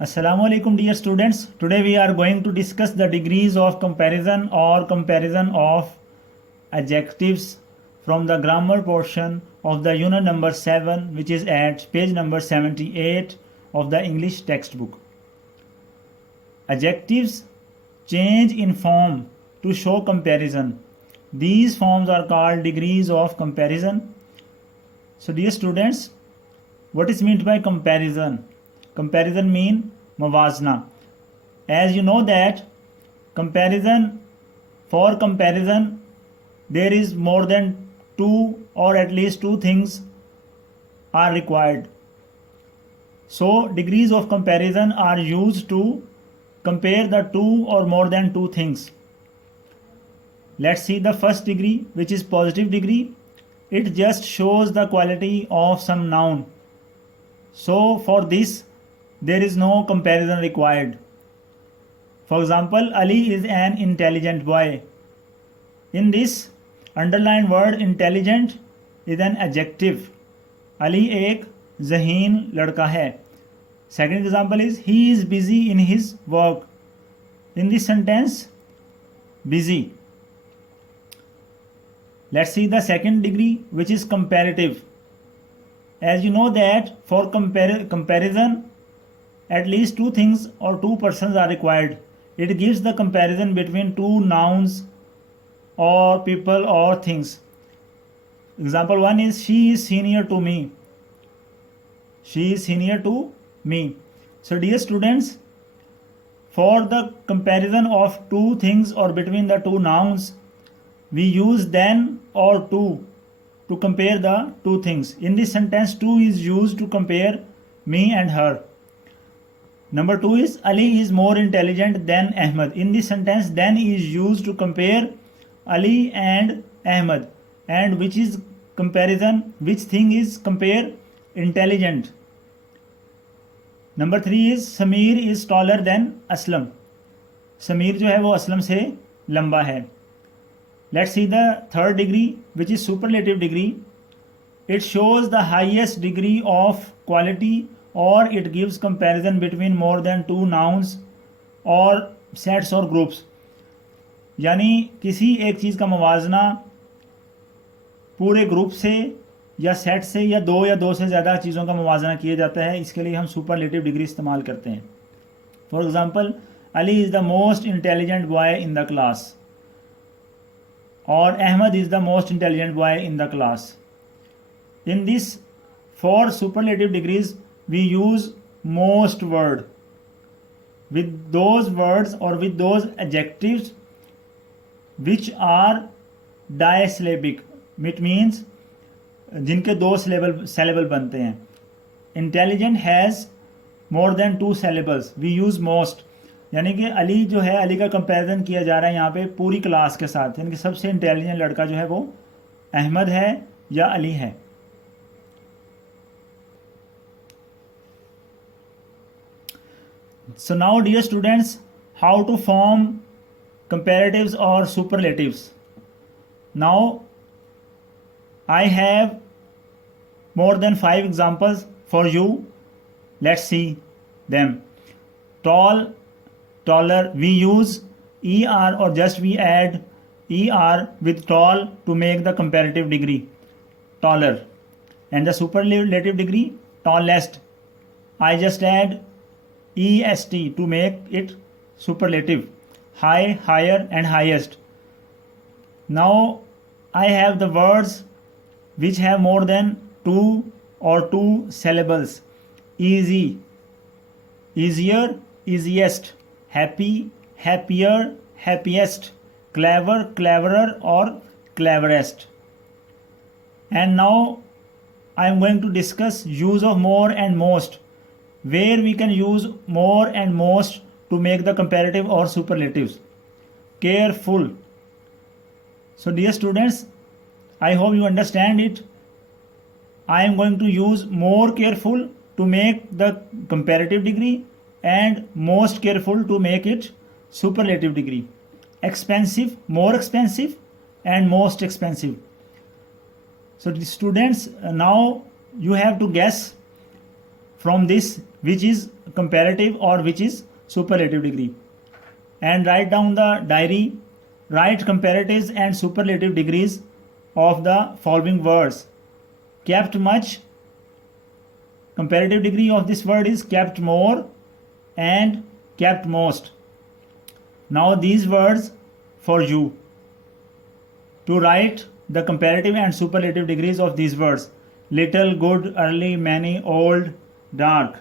Assalamu alaikum dear students. Today we are going to discuss the degrees of comparison or comparison of adjectives from the grammar portion of the unit number 7, which is at page number 78 of the English textbook. Adjectives change in form to show comparison. These forms are called degrees of comparison. So dear students, what is meant by comparison? Comparison mean mawazna. As you know that for comparison there is more than two or at least two things are required. So degrees of comparison are used to compare the two or more than two things. Let's see the first degree, which is positive degree. It just shows the quality of some noun. So for this there is no comparison required. For example, Ali is an intelligent boy. In this underlined word intelligent is an adjective. Ali एक ज़हीन लड़का है. Second example is he is busy in his work. In this sentence, busy. Let's see the second degree, which is comparative. As you know that for comparison at least two things or two persons are required. It gives the comparison between two nouns or people or things. Example 1 is she is senior to me. She is senior to me. So dear students, for the comparison of two things or between the two nouns, we use then or to compare the two things. In this sentence, to is used to compare me and her. Number 2 is Ali is more intelligent than Ahmed. In this sentence, then is used to compare Ali and Ahmed. And which is comparison? Which thing is compare? Intelligent. Number 3 is Samir is taller than Aslam. Samir जो है वो असलम से लंबा है. Let's see the third degree, which is superlative degree. It shows the highest degree of quality, or it gives comparison between more than two nouns or sets or groups. यानी किसी एक चीज़ का मवाजना पूरे ग्रुप से या सेट से या दो से ज़्यादा चीज़ों का मवाजना किया जाता है. इसके लिए हम सुपरलेटिव डिग्री इस्तेमाल करते हैं. For example, Ali is the most intelligent boy in the class, और Ahmed is the most intelligent boy in the class. In this for superlative degrees we use most word with those words or with those adjectives which are disyllabic. It means जिनके दो syllable बनते हैं. Intelligent has more than two syllables. We use most. यानी कि अली जो है, अली का comparison किया जा रहा है यहाँ पे पूरी क्लास के साथ. यानी कि सबसे इंटेलिजेंट लड़का जो है वो अहमद है या अली है. So now dear students, how to form comparatives or superlatives. Now I have more than 5 examples for you. Let's see them. Tall, taller. We use er or just we add er with tall to make the comparative degree taller, and the superlative degree tallest. I just add est to make it superlative. High, higher and highest. Now I have the words which have more than two or two syllables. Easy, easier, easiest. Happy, happier, happiest. Clever, cleverer or cleverest. And now I am going to discuss use of more and most, where we can use more and most to make the comparative or superlatives. Careful. So dear students, I hope you understand it. I am going to use more careful to make the comparative degree and most careful to make it superlative degree. Expensive, more expensive and most expensive. So the students, now you have to guess from this which is comparative or which is superlative degree. And write down the diary. Write comparatives and superlative degrees of the following words. Kept much. Comparative degree of this word is kept more and kept most. Now these words for you to write the comparative and superlative degrees of these words: little, good, early, many, old, dark.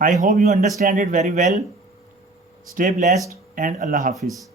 I hope you understand it very well. Stay blessed and Allah Hafiz.